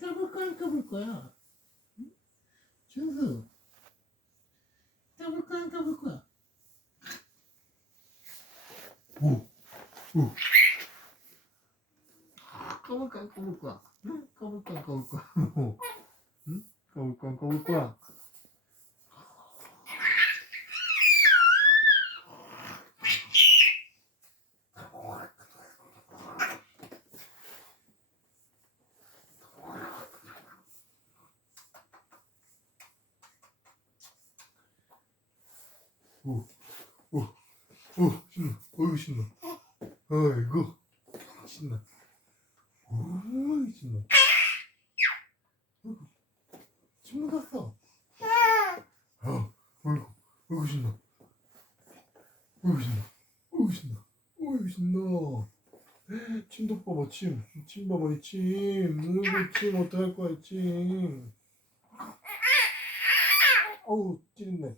까볼 거야, 까볼 거야. 응? 준수. 까볼 거야, 까볼 거야. 오, 오. 까볼 거야. 응? 까볼 거야, 까볼 거야. 오. 응? 까볼 거야, 까볼 거 야. 오, 오, 오, 신나. 어이구, 신나. 아이고, 신나. 오, 신나. 어이구, 침 묻었어. 어, 어이구, 어이구, 신나. 어이구, 신나. 어이구, 신나. 어이구, 신나. 침도 봐봐, 침. 침 봐봐, 이 침. 어이구, 침 어떡할 거야, 이 침. 어우, 찌릿네.